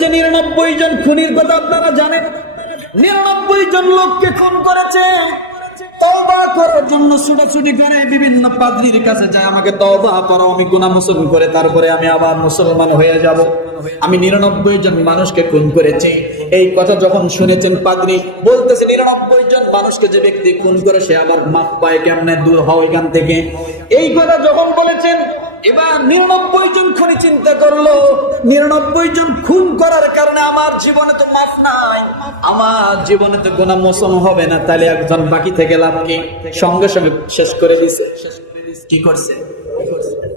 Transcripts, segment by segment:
যে 99 জন খুনির কথা আপনারা জানেন, 99 জন লোককে খুন করেছে। তওবা করার জন্য ছুটাছুটি করে বিভিন্ন পাদ্রীর কাছে যায়, আমাকে তওবা করো, আমি গুনাহ মোচন করে তারপরে আমি আবার মুসলমান হয়ে যাব। আমি 99 জন মানুষকে খুন করেছি। এই কথা যখন শুনেছেন পাদ্রী বলতেছে, 99 জন মানুষকে যে ব্যক্তি খুন করে সে আবার মাফ পায় কেমনে, দূর হও এখান থেকে। এই কথা যখন বলেছেন, এবার 99 জন খুনি চিন্তা করলো, 99 জন খুন করার কারণে আমার জীবনে তো মাফ নাই, আমার জীবনে তো গুনাহ মোচন হবে না, তাহলে একজন বাকি থেকে লাভ কি? সঙ্গে সঙ্গে শেষ করে দিছে। কি করছে?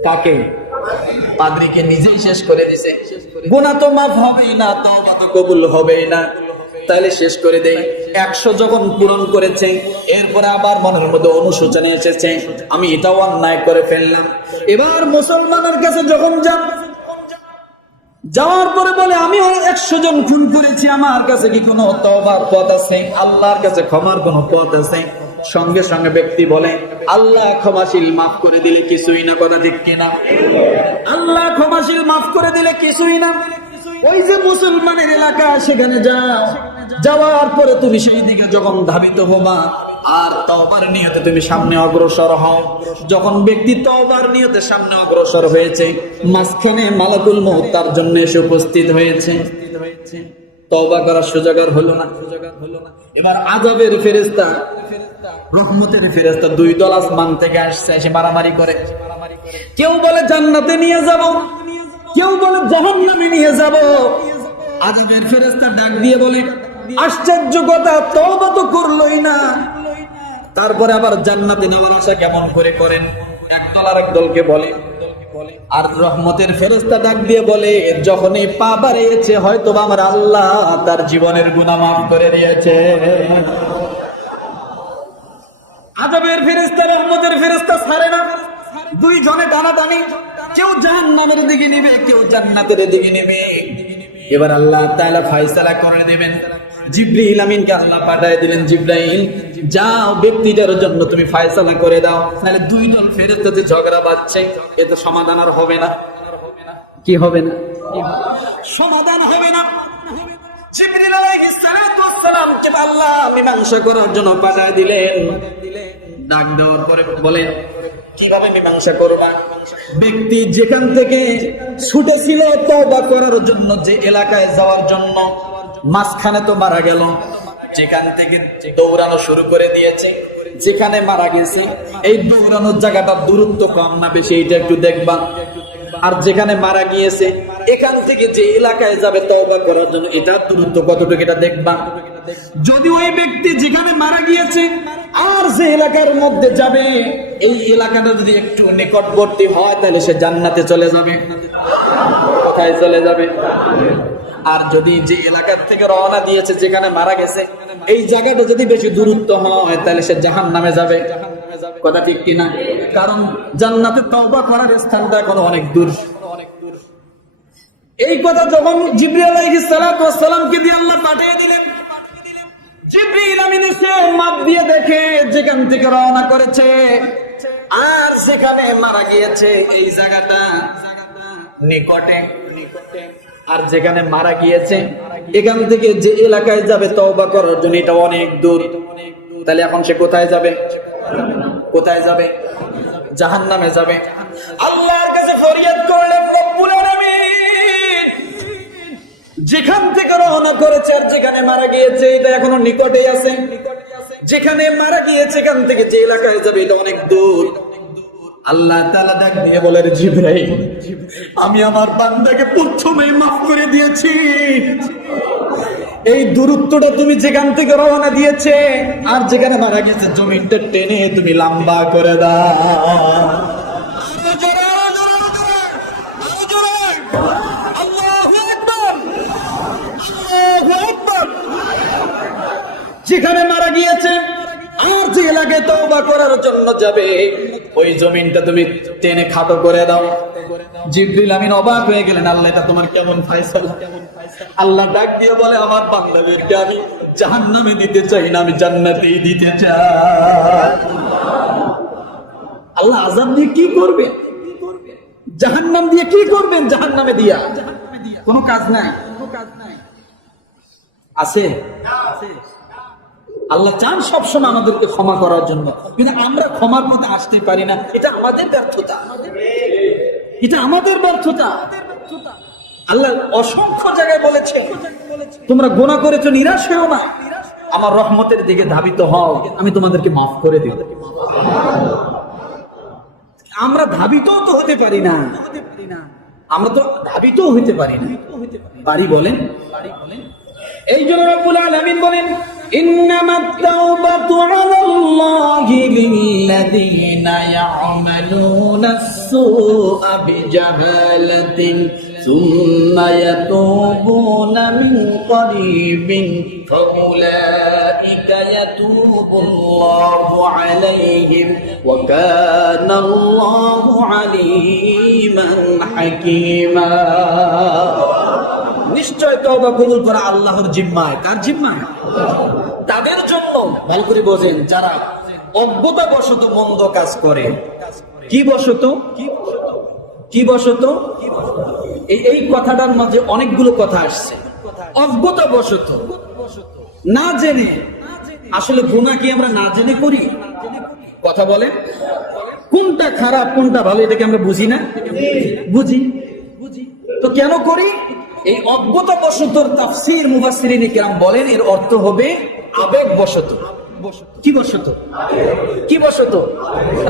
কাকে? পাদ্রীকে নিজেই শেষ করে দিছে। গুনাহ তো মাফ হবেই না, তওবা তো কবুল হবেই না, তাহলে শেষ করে দেই। 100 যখন পূরণ করেছে, এরপরে আবার মনের মধ্যে অনুশোচনা এসেছে, আমি এটাও অন্যায় করে ফেললাম। এবার মুসলমানের কাছে যখন যান, যাওয়ার পরে বলে আমি 100 জন খুন করেছি, আমার কাছে কি কোনো তওবার পথ আছে? আল্লাহর কাছে ক্ষমার কোনো পথ আছে? সঙ্গে সঙ্গে ব্যক্তি বলে, আল্লাহ ক্ষমাশীল, মাফ করে দিলে কিছুই না। কথা ঠিক কিনা? আল্লাহ ক্ষমাশীল, মাফ করে দিলে কিছুই না। ওই যে মুসলমানের এলাকা, সেখানে যাও, যাওয়ার পরে তুমি সেই দিকে যখন ধাবিত হবা আর তওবার নিয়তে তুমি সামনে অগ্রসর হও। যখন ব্যক্তি তওবার নিয়তে সামনে অগ্রসর হয়েছে, মাঝখানে মালাকুল মউত তার জন্য এসে উপস্থিত হয়েছে। তওবা করার সুযোগ আর হলো না। এবার আযাবের ফেরেশতা, রহমতের ফেরেশতা, দুই দল আসমান থেকে আসছে, এসে মারামারি করে। কেউ বলে জান্নাতে নিয়ে যাব, কেউ বলে জাহান্নামে নিয়ে যাব। আযাবের ফেরেশতা ডাক দিয়ে বলে, আশ্চর্য কথা, তওবা তো করলোই না, তারপরে আবার জান্নাতে নেওয়ার আশা কেমন করে করেন? একদল আরেক দলকে বলে। আর রহমতের ফেরেশতা ডাক দিয়ে বলে, যখনই পা বাড়িয়েছে হয়তো আমার আল্লাহ তার জীবনের গুনাহ মাফ করে দিয়েছে। আযাবের ফেরেশতা রহমতের ফেরেশতা ছাড়ে না, দুই জনে টানাটানি, কেউ জাহান্নামের দিকে নেবে, কেউ জান্নাতের দিকে নেবে। এবার আল্লাহ তাআলা ফয়সালা করে দিবেন। জিবরিল আমিনকে আল্লাহ পাঠিয়ে দিলেন, জিবরাইল যাও ব্যক্তিটার জন্য তুমি ফয়সালা করে দাও, নাহলে দুই দল ফেরেশতাতে ঝগড়া বাজছে, এতে সমাধান আর হবে না। কি হবে না? সমাধান হবে না। জিবরিল আলাইহিস সালাতু ওয়াস সালামকে আল্লাহ মীমাংসা করার জন্য পাঠিয়ে দিলেন। ডাক দেওয়ার পরে বলেন, কিভাবে মীমাংসা করবা? ব্যক্তি যেখান থেকে ছুটেছিল তওবা করার জন্য, যে এলাকায় যাওয়ার জন্য, মাঝখানে তো মারা গেল, যেখান থেকে দৌড়ানো শুরু করে দিয়েছে, যেখানে মারা গেছে, এই দৌড়ানোর জায়গাটা দূরত্ব কম না বেশি, এইটা একটু দেখবা। আর যেখানে মারা গিয়েছে, এখান থেকে যে এলাকায় যাবে তওবা করার জন্য, এটা দূরত্ব কতটুকু, এটা দেখবা। যদি ওই ব্যক্তি যেখানে মারা গিয়েছে আর যে এলাকার মধ্যে যাবে, এই এলাকাটা যদি একটু নিকটবর্তী হয়, তাহলে সে জান্নাতে চলে যাবে। কোথায় চলে যাবে? আর যদি যে এলাকার থেকে রওনা দিয়েছে, যেখানে মারা গেছে, এই জায়গাটা যদি বেশি দূরত্ব হয়, তাহলে সে জাহান্নামে যাবে। কথা ঠিক কিনা? কারণ জান্নাতে তওবা করার স্থানটা এখন অনেক দূর। এই কথা যখন জিবরিল আলাইহিস সালাতু ওয়াস সালামকে দিয়ে আল্লাহ পাঠিয়ে দিলেন, জিবরিল আমিন এসে মাপ দিয়ে দেখে যেখান থেকে রওনা করেছে আর সেখানে মারা গিয়েছে, এই জায়গাটা নিকটে। আর যেখানে মারা গিয়েছে, এখান থেকে যে এলাকায় যাবে তওবা করার জন্য, এটা অনেক দূর। তাহলে এখন সে কোথায় যাবে? কোথায় যাবে? জাহান্নামে যাবে। আল্লাহর কাছে ফরিয়াদ করলেন, রব্বুল আলামিন, যেখান থেকে রওনা করেছে আর যেখানে মারা গিয়েছে, এটা এখনো নিকটেই আছে। যেখানে মারা গিয়েছে, এখান থেকে যে এলাকায় যাবে, এটা অনেক দূর। আল্লাহ তাআলা ডাক দিয়ে বলেন, জিবরাইল, আমি আমার বান্দাকে প্রথমেই মাফ করে দিয়েছি। এই দূরত্বটা তুমি যেখান থেকে রওনা দিয়েছে আর যেখানে মারা গেছে, জমিনটা টেনে তুমি লম্বা করে দাও। যেখানে মারা গিয়েছে আর যে এলাকায় তওবা করার জন্য যাবে, ওই জমিনটা তুমি টেনে খাটো করে দাও। জিবরিল আমিন অবাক হয়ে গেলেন, আল্লাহ এটা তোমার কেমন ফয়সালা? আল্লাহ ডাক দিয়ে বলে, আমার বান্দাদেরকে আমি জাহান্নামে দিতে চাই না, আমি জান্নাতেই দিতে চাই। আল্লাহ আযাব দিয়ে কি করবে? জাহান্নাম দিয়ে কি করবেন? জাহান্নামে দিয়া কোনো কাজ নাই। আছে? আল্লাহ চান সবসময় আমাদেরকে ক্ষমা করার জন্য, কিন্তু আমরা ক্ষমার মধ্যে আসতে পারি না। এটা আমাদের ব্যর্থতা, এটা আমাদের ব্যর্থতা। আল্লাহ অসংখ্য জায়গায় বলেছে, তোমরা গুনাহ করেছো, নিরাশ হও না, আমার রহমতের দিকে ধাবিত হও, আমি তোমাদেরকে মাফ করে দেব। আমরা ধাবিতও তো হতে পারি না, আমরা তো ধাবিতও হতে পারি না। বাড়ি বলেন, এই জন্য রব্বুল আলামিন বলেন, ইন্নামাত তাওবাতু আলাল্লাহি লিল্লাযীনা ইয়া'মালুনাস সুআ বিজাহালাতিন সুম্মা ইয়াতুবুনা মিন করিবিন ফাউলাইকা ইয়াতুবুল্লাহু আলাইহিম ওয়া কানাল্লাহু আলীমান হাকীমা। নিশ্চয় তওবা কবুল করা আল্লাহর জিম্মায়। কার জিম্মায়? তাদের জন্য। ভালো করে বোঝেন, যারা অজ্ঞতাবশত মন্দ কাজ করে। কি বশত? কি বশত? এই কথাটার মাঝে অনেকগুলো কথা আসছে। অজ্ঞতাবশত, না জেনে। আসলে গুনাহ কি আমরা না জেনে করি? কথা বলে, কোনটা খারাপ কোনটা ভালো এটাকে আমরা বুঝি না? বুঝি। তো কেন করি? এই অজ্ঞতাবশতর তাফসীর মুফাসসিরিন কিরাম বলেন, এর অর্থ হবে আবেগবশত। কি বশত? কি বশত?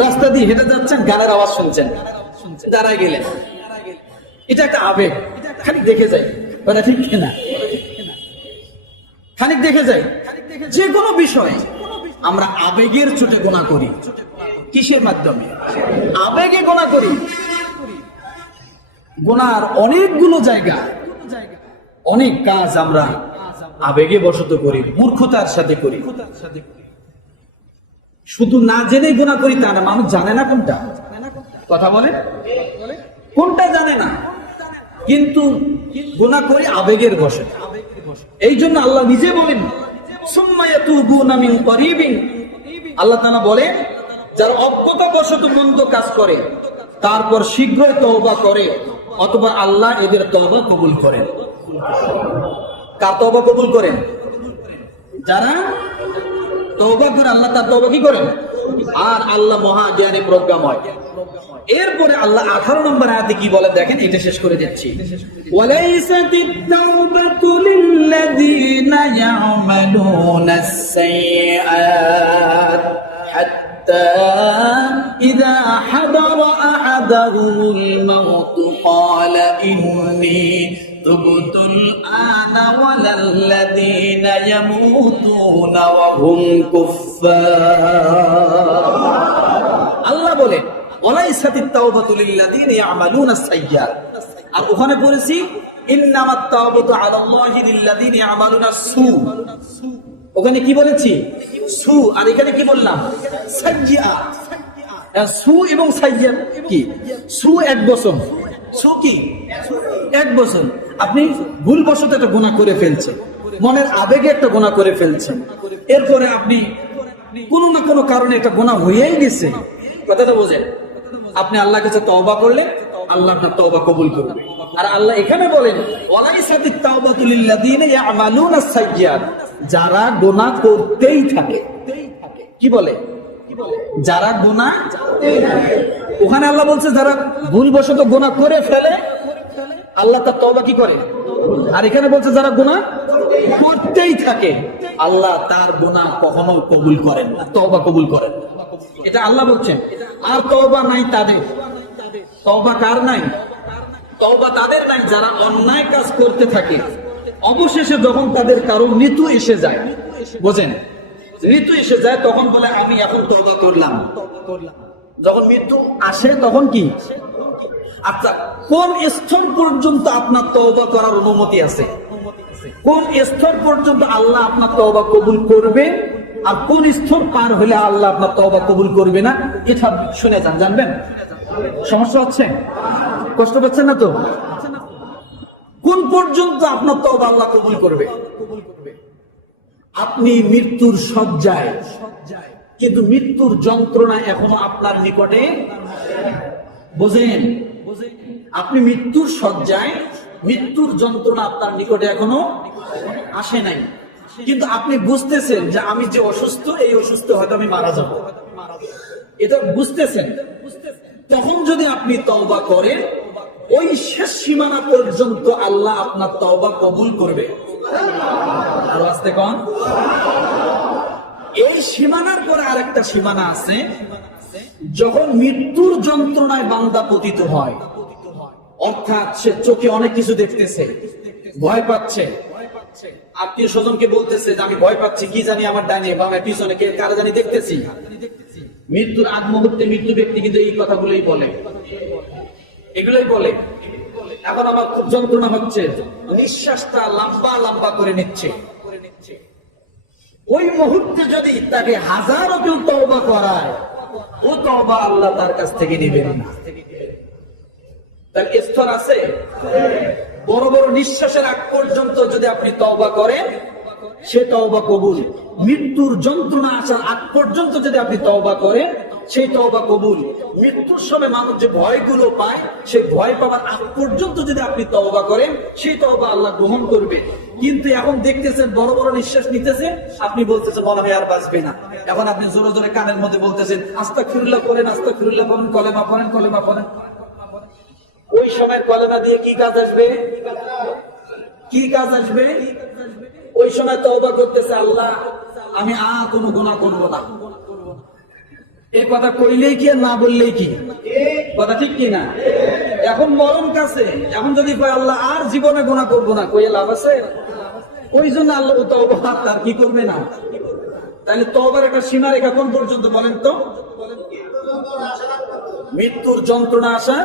রাস্তা দিয়ে হেঁটে যাচ্ছেন, গানের আওয়াজ শুনছেন, দাঁড়ায় গেলেন, এটা একটা আবেগ। খানিক দেখে যাই, মানে ঠিক না? খানিক দেখে যাই। যে কোনো বিষয় আমরা আবেগের চোটে গুনাহ করি। কিসের মাধ্যমে? আবেগে গুনাহ করি। গুনার অনেকগুলো জায়গা, অনেক কাজ আমরা আবেগে বশত করি, মূর্খতার সাথে করি। শুধু না জেনে গুনাহ করি তা না, মানুষ জানে না কোনটা। কথা বলে, কোনটা জানে না, কিন্তু গুনাহ করি আবেগের বশে। এই জন্য আল্লাহ নিজে বলেন, সুম্মা ইয়াতুবুনা মিন করিবিন। আল্লাহ তাআলা বলেন, যারা অজ্ঞতাবশত মন্দ কাজ করে তারপর শীঘ্রই তওবা করে, অথবা আল্লাহ এদের তওবা কবুল করেন। কার তওবা কবুল করেন? যারা তওবা করে আল্লাহ তার তওবা কি করেন? আর আল্লাহ মহা জ্ঞানী প্রজ্ঞাময়। এরপরে আল্লাহ 18 নম্বর আয়াতে কি বলে দেখেন, এটা শেষ করে দিচ্ছি। ওয়ালাইসাতিত তাওবাতু লিল্লাযীনা ইয়া'মালুনাস সাইয়্যাত হাত্তা ইযা হাদারা আহাদাহুমুল মাউতু ক্বালা ইন্নী তুবতুল আনা ওয়ালাল্লাযীনা ইয়ামুতুনা ওয়া হুম কুফফার। আল্লাহ বলে, ওয়ালাইসাতিত তাওবাতু লিল্লাযীনা ইয়া'মালুনাস সাইয়্যাত। আর ওখানে পড়েছি, ইন্নামাত তাওবাতু আলাল্লাহি লিল্লাযীনা ইয়া'মালুনাস সু। ওখানে কি বলেছি? সু। আর এখানে কি বললাম? সাইয়্যাত। সু এবং সাইয়্যাত কি? সু এক বছর, সু কি এক বছর। আপনি ভুলবশত একটা গুনাহ করে ফেলছেন, মনের আবেগে একটা গুনাহ করে ফেলছেন, এরপরে আপনি কোনো না কোনো কারণে একটা গুনাহ হয়েই গেছে। কথাটা বোঝেন? আপনি আল্লাহর কাছে তওবা করলে আল্লাহ আপনার তওবা কবুল করবে। আর আল্লাহ এখানে বলেন, ওয়ালাইসাতিত তাওবাতু লিল্লাযীনা ইয়া'মালুনাস সাইয়্যাত। যারা গুনাহ করতেই থাকে। কি বলে? যারা গুনাহ, ওখানে আল্লাহ বলছে যারা ভুলবশত গুনাহ করে ফেলে আল্লাহ তার তওবা কি করে? আর এখানে বলছে যারা গুনাহ করতেই থাকে আল্লাহ তার গুনাহ কখনো কবুল করেন না, তওবা কবুল করেন না। এটা আল্লাহ বলছেন। আর তওবা নাই তাদের। তওবা কার নাই? তওবা তাদের নাই যারা অন্যায় কাজ করতে থাকে, অবশেষে যখন তাদের কারো মৃত্যু এসে যায়, বোঝেন, মৃত্যু এসে যায় তখন বলে আমি এখন তওবা করলাম। যখন মৃত্যু আসে তখন কি? আচ্ছা, কোন স্তর পর্যন্ত আপনার তওবা করার অনুমতি আছে? কোন স্তর পর্যন্ত আল্লাহ আপনার তওবা কবুল করবে, আর কোন স্তর পার হলে আল্লাহ আপনার তওবা কবুল করবে না? এটা শুনে যান, জানবেন। সমস্যা হচ্ছে? কষ্ট পাচ্ছেন না তো? কোন পর্যন্ত আপনার তওবা আল্লাহ কবুল করবে? আপনি মৃত্যুর শয্যায়, কিন্তু মৃত্যুর যন্ত্রণা এখনো আপনার নিকটে। বোঝেন? আপনি মৃত্যুর শয্যায়, মৃত্যুর যন্ত্রণা আপনার নিকটে এখনো আসে নাই, কিন্তু আপনি বুঝতেছেন যে আমি যে অসুস্থ, এই অসুস্থ হয়তো আমি মারা যাব, এটা বুঝতেছেন। তখন যদি আপনি তওবা করেন, ওই শেষ সীমানা পর্যন্ত আল্লাহ আপনার তওবা কবুল করবে। আর আস্তে কন, এই সীমানার পরে আরেকটা সীমানা আছে, যখন মৃত্যুর যন্ত্রণায় বান্দা পতিত হয়, অর্থাৎ সে চোখে অনেক কিছু দেখতেছে, ভয় পাচ্ছে, আত্মীয় স্বজনকে বলতেছে যে আমি ভয় পাচ্ছি, কি জানি আমার ডাইনে বামে পিছনে কে কারা জানি দেখতেছি। মৃত্যুর আগ মুহূর্তে মৃত্যু ব্যক্তি কিন্তু এই কথাগুলোই বলে, এগুলোই বলে এখন আমার খুব যন্ত্রণা হচ্ছে, নিঃশ্বাসটা লম্বা লম্বা করে নিচ্ছে। ওই মুহূর্তে যদি তাকে হাজারো কেউ তওবা করায়, ও তওবা আল্লাহ তার কাছ থেকে নেবেন না। তার স্তর আছে, বড় বড় নিঃশ্বাসের আগ পর্যন্ত যদি আপনি তওবা করেন, সে তওবা কবুল। মৃত্যুর যন্ত্রণা আসার আগ পর্যন্ত যদি আপনি তওবা করেন, সেই তওবা কবুল। মৃত্যুর সময় মানুষ যে ভয়গুলো পায়, সেই ভয় পাওয়ার আগ পর্যন্ত যদি আপনি তওবা করেন, সেই তওবা আল্লাহ গ্রহণ করবে। কিন্তু এখন দেখতেছেন বড় বড় নিঃশ্বাস নিতেছেন, আপনি বলতেছেন মনে হয় আর বাঁচবে না, এখন আপনি জোরে জোরে কানের মধ্যে বলতেছেন আস্তাগফিরুল্লাহ করেন, আস্তাগফিরুল্লাহ করেন, কলেমা পড়েন, কলেমা পড়েন। ওই সময় কলেমা দিয়ে কি কাজ আসবে? কি কাজ আসবে? ওই সময় তওবা করতেছে, আল্লাহ আমি আর কোনো গুনাহ করব না। এই কথা কইলেই কি আর না বললেই কি? কথা ঠিক কি না? এখন মরণ কাছে, এখন যদি কয় আল্লাহ আর জীবনে গুনাহ করব না, কইয়ে লাভ আছে? ওই জন্য আল্লাহ তওবা তার কি করবে না। তাহলে তওবার একটা সীমা রেখা কোন পর্যন্ত বলেন তো? মৃত্যুর যন্ত্রণা আসা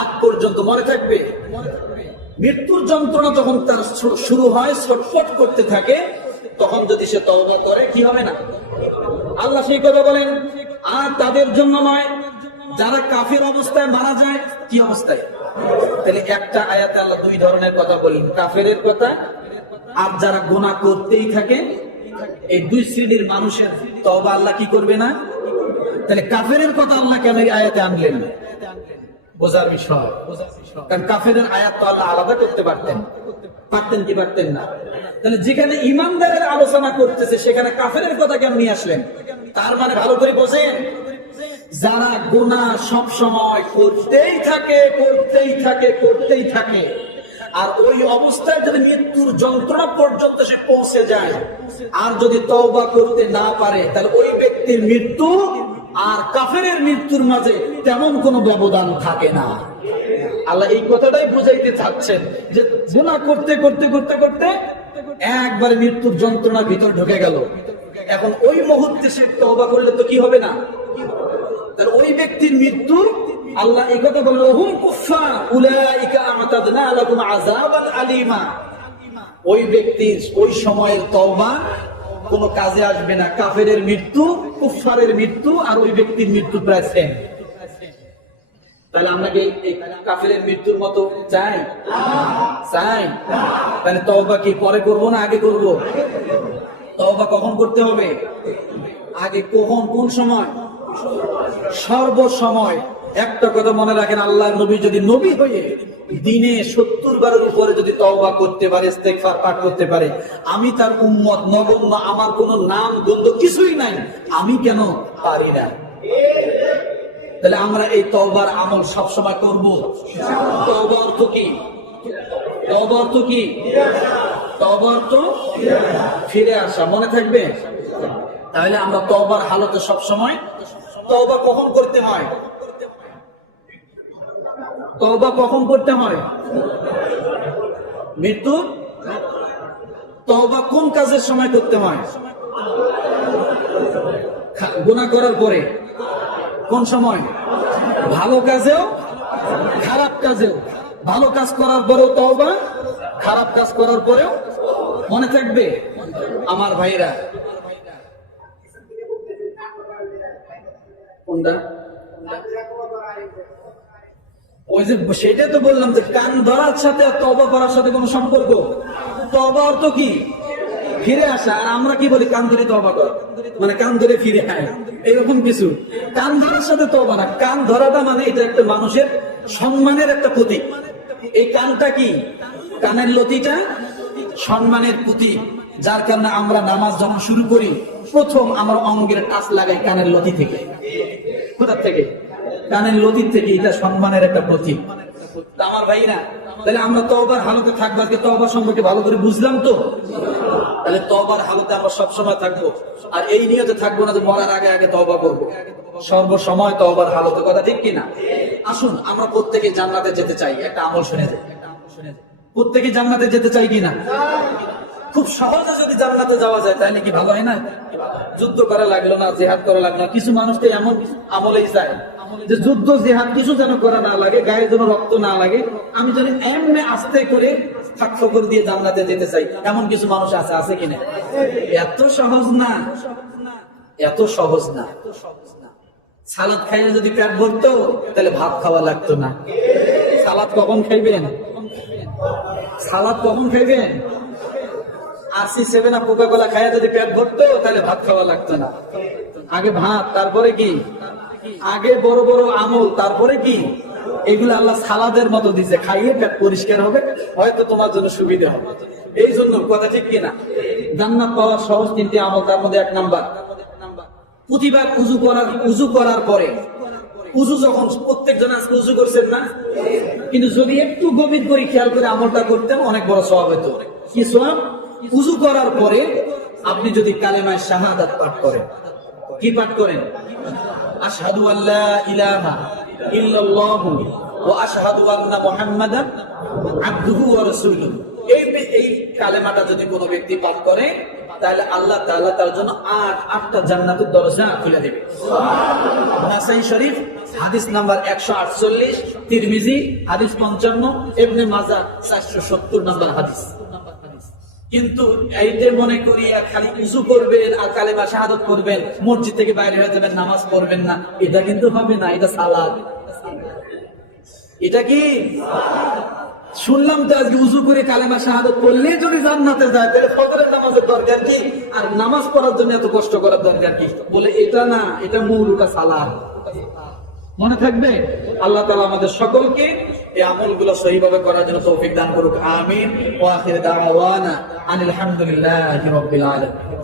আগ পর্যন্ত। মনে থাকবে, মৃত্যুর যন্ত্রণা যখন তার শুরু হয়, ছটফট করতে থাকে, তখন যদি সে তওবা করে, কি হবে না? আল্লাহ সেই কথা বলেন, আর তাদের জন্য নয় যারা কাফের অবস্থায় মারা যায়। কি অবস্থায়? তাহলে একটা আয়াতে আল্লাহ দুই ধরনের কথা বলেন, কাফেরের কথা আর যারা গুনাহ করতেই থাকে। এই দুই শ্রেণীর মানুষের তওবা আল্লাহ কি করবে না। তাহলে কাফেরের কথা আল্লাহ কেন এই আয়াতে আনলেন? বোঝার বিষয়। কারণ কাফেরের আয়াত তো আল্লাহ আলাদা করতে পারতেন, পারতেন কি পারতেন না? তাহলে যেখানে ইমানদারের আলোচনা করতেছে, সেখানে কাফেরের কথা কেন নিয়ে আসলেন? তার মানে ভালো করে বোঝেন, যারা গুনাহ সব সময় করতেই থাকে, করতেই থাকে, করতেই থাকে, আর ওই অবস্থায় যদি মৃত্যুর যন্ত্রণা পর্যন্ত সে পৌঁছে যায়, আর যদি তওবা করতে না পারে, তাহলে ওই ব্যক্তির মৃত্যু আর কাফেরের মৃত্যুর মাঝে তেমন কোনো ব্যবধান থাকে না। আল্লাহ এই কথাটাই বুঝাইতে চাচ্ছেন যে গুনাহ করতে করতে করতে করতে একবারে মৃত্যুর যন্ত্রণার ভিতর ঢুকে গেল, এখন ওই মুহূর্তে সে তওবা করলে তো কি হবে না, তার ওই ব্যক্তির মৃত্যু। আল্লাহ এই কথা বলল, হুম কুফার উলাইকা আমাতাদনা লাকুম আযাবান আলিমা। ওই ব্যক্তির ওই সময়ের তওবা কোনো কাজে আসবে না। কাফেরের মৃত্যু, কুফারের মৃত্যু আর ওই ব্যক্তির মৃত্যু প্রায় সেম। তাহলে আমরা কি এই কাফেরের মৃত্যুর মতো চাই? চাই। তাহলে তওবা কি পরে করব না আগে করব? তওবা কখন করতে হবে? আগে। কখন? কোন সময়? সর্বসময়। একটা কথা মনে রাখেন, আল্লাহর নবী যদি নবী হয়ে দিনে 70 বারের উপরে যদি তওবা করতে পারে, ইস্তেগফার পাঠ করতে পারে, আমি তার উম্মত নগণ্য, আমার কোনো নাম গন্ধ কিছুই নাই, আমি কেন পারি না? তাহলে আমরা এই তওবার আমল সব সময় করব। তওবা অর্থ কি? তওবা অর্থ কি? তওবা অর্থ ফিরে আসা। মনে থাকবে? তাহলে আমরা তওবার হালতে সব সময়। তওবা কখন করতে হয়? তওবা কখন করতে হয়? মৃত্যু। তওবা কোন কাজের সময় করতে হয়? গুনাহ করার পরে। কোন সময়? ভালো কাজেও খারাপ কাজেও। ভালো কাজ করার পরেও তওবা, খারাপ কাজ করার পরেও। মনে থাকবে আমার ভাইরা? কোনটা? ওই যে সেটা তো বললাম যে কান ধরার সাথে আর তওবা করার সাথে কোনো সম্পর্ক। তওবা অর্থ কি? ফিরে আসা। আর আমরা কি বলি? কান ধরে তওবা কর, মানে কান ধরে ফিরে আয়, এরকম কিছু। কান ধরার সাথে তওবা না। কান ধরাটা মানে এটা একটা মানুষের সম্মানের একটা প্রতীক। এই কানটা কি? কানের লতিটা সম্মানের প্রতীক, যার কারণে আমরা নামাজ যখন শুরু করি প্রথম আমরা অঙ্গের টাচ লাগাই কানের লতি থেকে। কোথা থেকে? কানের লতির থেকে। এটা সম্মানের একটা প্রতীক। আমার ভাই না, তাহলে আমরা তওবার হালতে থাকবো। আজকে তওবা সম্পর্কে ভালো করে বুঝলাম তো। তাহলে তওবার হালতে আমরা সবসময় থাকবো, আর এই নিয়তে থাকবো না যে মরার আগে আগে তওবা করবো। সর্বসময় তওবার হালতে, কথা ঠিক কিনা? আসুন আমরা প্রত্যেকে জান্নাতে যেতে চাই। একটা আমল শুনে যাই, প্রত্যেকে জান্নাতে যেতে চাই কিনা? খুব সহজে যদি জান্নাতে যাওয়া যায় তাহলে কি ভালো হয় না? যুদ্ধ করা লাগলো না, জিহাদ করা লাগলো না। কিছু মানুষ তো এমন আমলেই যায় যে যুদ্ধ জিহাদ কিছু যেন করা না লাগে, গায়ে যেন রক্ত না লাগে, আমি যেন এমনি আস্তে করে ফাঁক দিয়ে জান্নাতে যেতে চাই, এমন কিছু মানুষ আছে। আছে কিনা? এত সহজ না, এত সহজ না। সালাদ খাইলে যদি পেট ভরতো তাহলে ভাত খাওয়া লাগতো না। সালাদ কখন খাইবেন? সালাদ কখন খাইবেন? আরসি 7 আপ কোকা-কোলা খাইয়া যদি পেট ভরতো তাহলে ভাত খাওয়া লাগতো না। আগে ভাত, তারপরে কি? আগে বড় বড় আমল, তারপরে কি? এগুলো আল্লাহ সালাদের মতো দিছে, খাইয়ে পেট পরিষ্কার হবে, হয়তো তোমার জন্য সুবিধা হবে। এই জন্য, কথা ঠিক কিনা? জান্নাত পাওয়ার সহজ 3টি আমল, তার মধ্যে 1 নাম্বার প্রতিবার উযু করার পরে, উযু যখন প্রত্যেকজন আজকে উযু করছেন না, কিন্তু যদি একটু গভীর করে খেয়াল করে আমলটা করতেন অনেক বড় সওয়াব হতো। কি সওয়াব? উযু করার পরে আপনি যদি কালেমায়ে শাহাদাত পাঠ করেন। কি পাঠ করেন? আশহাদু আল্লা ইলাহা ইল্লাল্লাহু ওয়া আশহাদু আন্না মুহাম্মাদান আবদুহু ওয়া রাসূলুহু। এই কালেমাটা যদি কোনো ব্যক্তি পাঠ করে তাহলে আল্লাহ তাআলা তার জন্য 8টা জান্নাতের দরজা খুলে দেবে। নাসাই শরীফ হাদিস নাম্বার 148, তিরমিজি হাদিস 55, ইবনে মাজাহ 470 নম্বর হাদিস। কিন্তু এইটা মনে করিয়া খালি উযু করবেন আর কালেমা শাহাদাত করবেন, মসজিদ থেকে বাইরে হয়ে যাবেন, নামাজ পড়বেন না, এটা কিন্তু হবে না। এটা সালাত। এটা কি? শুনলাম তো আজকে উযু করে কালেমা শাহাদাত করলে যদি জান্নাতে যায় তাহলে ফজরের নামাজের দরকার কি? আর নামাজ পড়ার জন্য এত কষ্ট করার দরকার কি? বলে এটা না, এটা মূল, ওটা সালাত। মনে থাকবে? আল্লাহ তাআলা আমাদের সকলকে এই আমলগুলো সহিভাবে করার জন্য তৌফিক দান করুক। আমিন। ওয়া আখির দাওয়ানা আনিল হামদুলিল্লাহি রাব্বিল আলামিন।